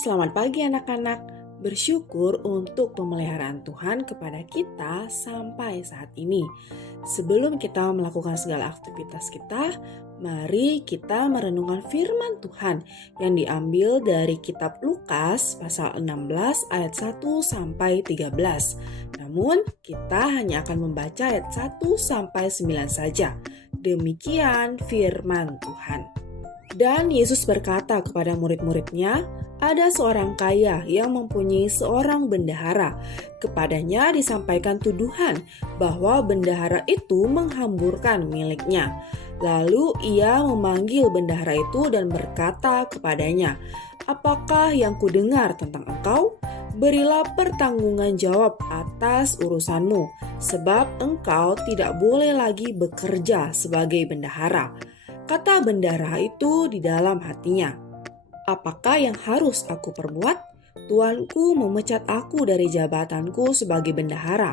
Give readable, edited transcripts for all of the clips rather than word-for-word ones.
Selamat pagi anak-anak. Bersyukur untuk pemeliharaan Tuhan kepada kita sampai saat ini. Sebelum kita melakukan segala aktivitas kita, mari kita merenungkan firman Tuhan yang diambil dari kitab Lukas pasal 16 ayat 1 sampai 13. Namun, kita hanya akan membaca ayat 1 sampai 9 saja. Demikian firman Tuhan. Dan Yesus berkata kepada murid-muridnya, ada seorang kaya yang mempunyai seorang bendahara. Kepadanya disampaikan tuduhan bahwa bendahara itu menghamburkan miliknya. Lalu ia memanggil bendahara itu dan berkata kepadanya, apakah yang kudengar tentang engkau? Berilah pertanggungan jawab atas urusanmu, sebab engkau tidak boleh lagi bekerja sebagai bendahara. Kata bendahara itu di dalam hatinya, apakah yang harus aku perbuat? Tuanku memecat aku dari jabatanku sebagai bendahara.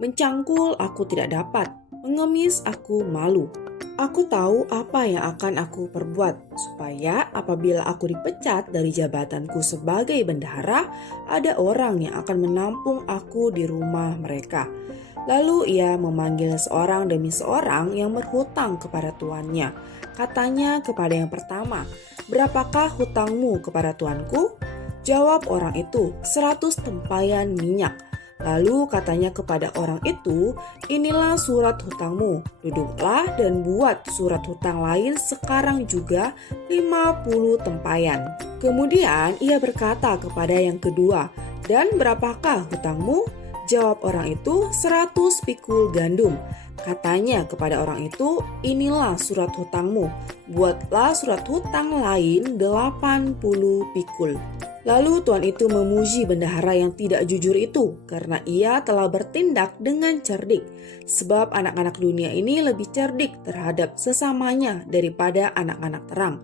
Mencangkul aku tidak dapat, mengemis aku malu. Aku tahu apa yang akan aku perbuat, supaya apabila aku dipecat dari jabatanku sebagai bendahara, ada orang yang akan menampung aku di rumah mereka. Lalu ia memanggil seorang demi seorang yang berhutang kepada tuannya. Katanya kepada yang pertama, berapakah hutangmu kepada tuanku? Jawab orang itu, 100 tempayan minyak. Lalu katanya kepada orang itu, inilah surat hutangmu, duduklah dan buat surat hutang lain sekarang juga 50 tempayan. Kemudian ia berkata kepada yang kedua, dan berapakah hutangmu? Jawab orang itu, 100 pikul gandum. Katanya kepada orang itu, inilah surat hutangmu, buatlah surat hutang lain 80 pikul. Lalu tuan itu memuji bendahara yang tidak jujur itu, karena ia telah bertindak dengan cerdik. Sebab anak-anak dunia ini lebih cerdik terhadap sesamanya daripada anak-anak terang.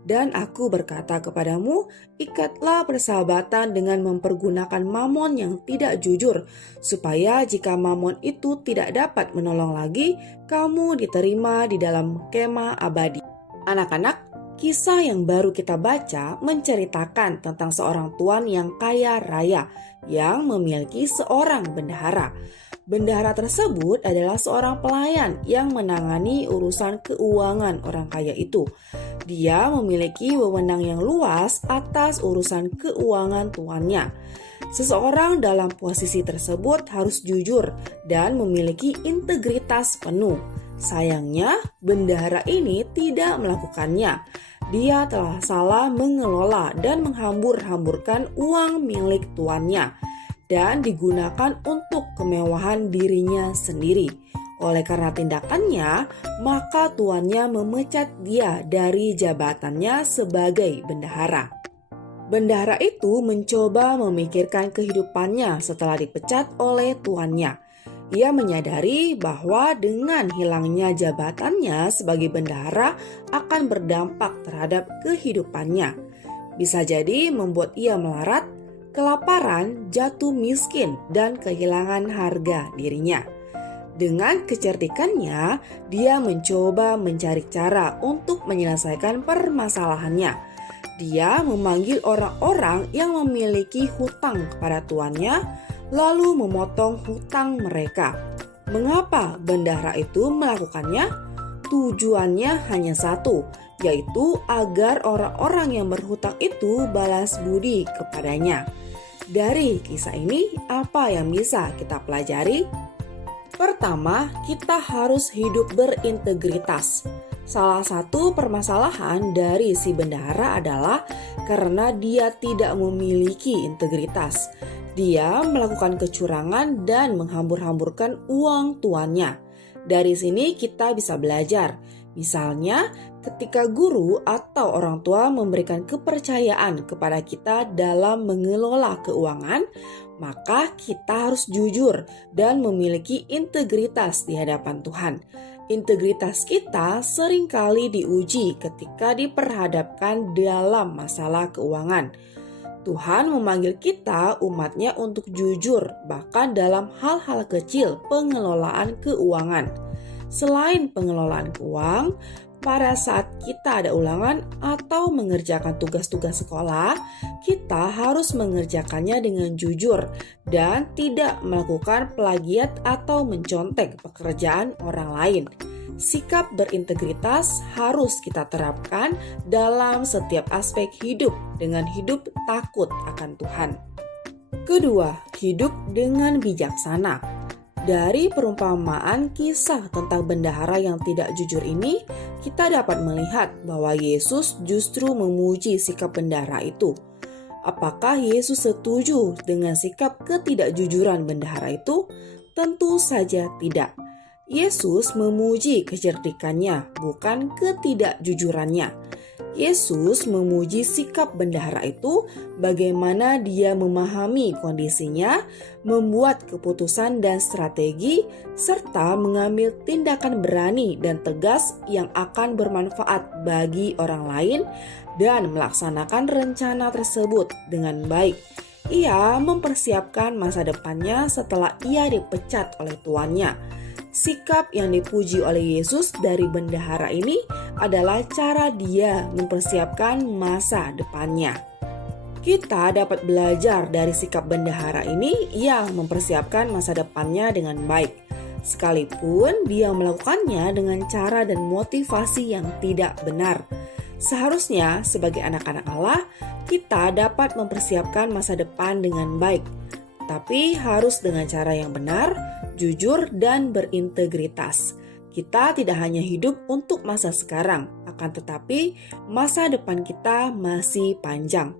Dan aku berkata kepadamu, ikatlah persahabatan dengan mempergunakan mamon yang tidak jujur, supaya jika mamon itu tidak dapat menolong lagi, kamu diterima di dalam kemah abadi. Anak-anak, kisah yang baru kita baca menceritakan tentang seorang tuan yang kaya raya yang memiliki seorang bendahara. Bendahara tersebut adalah seorang pelayan yang menangani urusan keuangan orang kaya itu. Dia memiliki wewenang yang luas atas urusan keuangan tuannya. Seseorang dalam posisi tersebut harus jujur dan memiliki integritas penuh. Sayangnya, bendahara ini tidak melakukannya. Dia telah salah mengelola dan menghambur-hamburkan uang milik tuannya dan digunakan untuk kemewahan dirinya sendiri. Oleh karena tindakannya, maka tuannya memecat dia dari jabatannya sebagai bendahara. Bendahara itu mencoba memikirkan kehidupannya setelah dipecat oleh tuannya. Ia menyadari bahwa dengan hilangnya jabatannya sebagai bendahara akan berdampak terhadap kehidupannya. Bisa jadi membuat ia melarat, kelaparan, jatuh miskin, dan kehilangan harga dirinya. Dengan kecerdikannya, dia mencoba mencari cara untuk menyelesaikan permasalahannya. Dia memanggil orang-orang yang memiliki hutang kepada tuannya, lalu memotong hutang mereka. Mengapa bendahara itu melakukannya? Tujuannya hanya satu, yaitu agar orang-orang yang berhutang itu balas budi kepadanya. Dari kisah ini, apa yang bisa kita pelajari? Pertama, kita harus hidup berintegritas. Salah satu permasalahan dari si bendahara adalah karena dia tidak memiliki integritas. Dia melakukan kecurangan dan menghambur-hamburkan uang tuannya. Dari sini kita bisa belajar. Misalnya, ketika guru atau orang tua memberikan kepercayaan kepada kita dalam mengelola keuangan, maka kita harus jujur dan memiliki integritas di hadapan Tuhan. Integritas kita seringkali diuji ketika diperhadapkan dalam masalah keuangan. Tuhan memanggil kita umatnya untuk jujur, bahkan dalam hal-hal kecil pengelolaan keuangan. Selain pengelolaan uang, pada saat kita ada ulangan atau mengerjakan tugas-tugas sekolah, kita harus mengerjakannya dengan jujur dan tidak melakukan plagiat atau mencontek pekerjaan orang lain. Sikap berintegritas harus kita terapkan dalam setiap aspek hidup dengan hidup takut akan Tuhan. Kedua, hidup dengan bijaksana. Dari perumpamaan kisah tentang bendahara yang tidak jujur ini, kita dapat melihat bahwa Yesus justru memuji sikap bendahara itu. Apakah Yesus setuju dengan sikap ketidakjujuran bendahara itu? Tentu saja tidak. Yesus memuji kecerdikannya, bukan ketidakjujurannya. Yesus memuji sikap bendahara itu, bagaimana dia memahami kondisinya, membuat keputusan dan strategi, serta mengambil tindakan berani dan tegas yang akan bermanfaat bagi orang lain dan melaksanakan rencana tersebut dengan baik. Ia mempersiapkan masa depannya setelah ia dipecat oleh tuannya. Sikap yang dipuji oleh Yesus dari bendahara ini adalah cara dia mempersiapkan masa depannya. Kita dapat belajar dari sikap bendahara ini yang mempersiapkan masa depannya dengan baik, sekalipun dia melakukannya dengan cara dan motivasi yang tidak benar. Seharusnya sebagai anak-anak Allah, kita dapat mempersiapkan masa depan dengan baik, tapi harus dengan cara yang benar, jujur, dan berintegritas. Kita tidak hanya hidup untuk masa sekarang, akan tetapi masa depan kita masih panjang.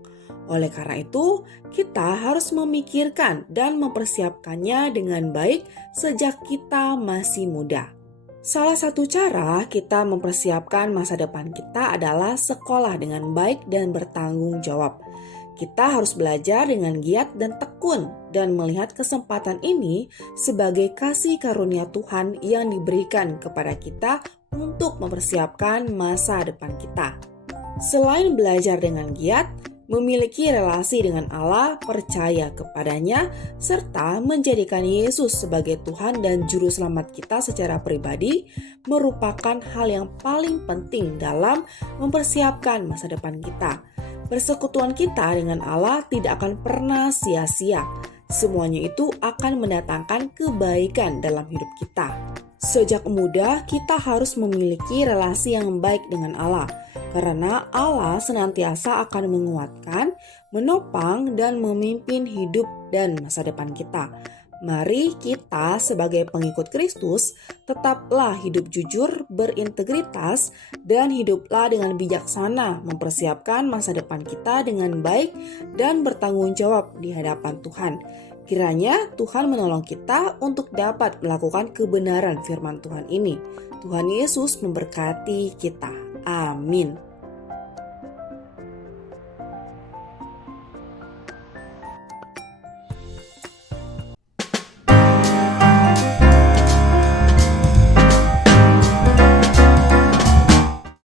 Oleh karena itu, kita harus memikirkan dan mempersiapkannya dengan baik sejak kita masih muda. Salah satu cara kita mempersiapkan masa depan kita adalah sekolah dengan baik dan bertanggung jawab. Kita harus belajar dengan giat dan tekun dan melihat kesempatan ini sebagai kasih karunia Tuhan yang diberikan kepada kita untuk mempersiapkan masa depan kita. Selain belajar dengan giat, memiliki relasi dengan Allah, percaya kepadanya, serta menjadikan Yesus sebagai Tuhan dan Juru Selamat kita secara pribadi merupakan hal yang paling penting dalam mempersiapkan masa depan kita. Persekutuan kita dengan Allah tidak akan pernah sia-sia. Semuanya itu akan mendatangkan kebaikan dalam hidup kita. Sejak muda, kita harus memiliki relasi yang baik dengan Allah, karena Allah senantiasa akan menguatkan, menopang, dan memimpin hidup dan masa depan kita. Mari kita sebagai pengikut Kristus tetaplah hidup jujur, berintegritas, dan hiduplah dengan bijaksana mempersiapkan masa depan kita dengan baik dan bertanggung jawab di hadapan Tuhan. Kiranya Tuhan menolong kita untuk dapat melakukan kebenaran firman Tuhan ini. Tuhan Yesus memberkati kita. Amin.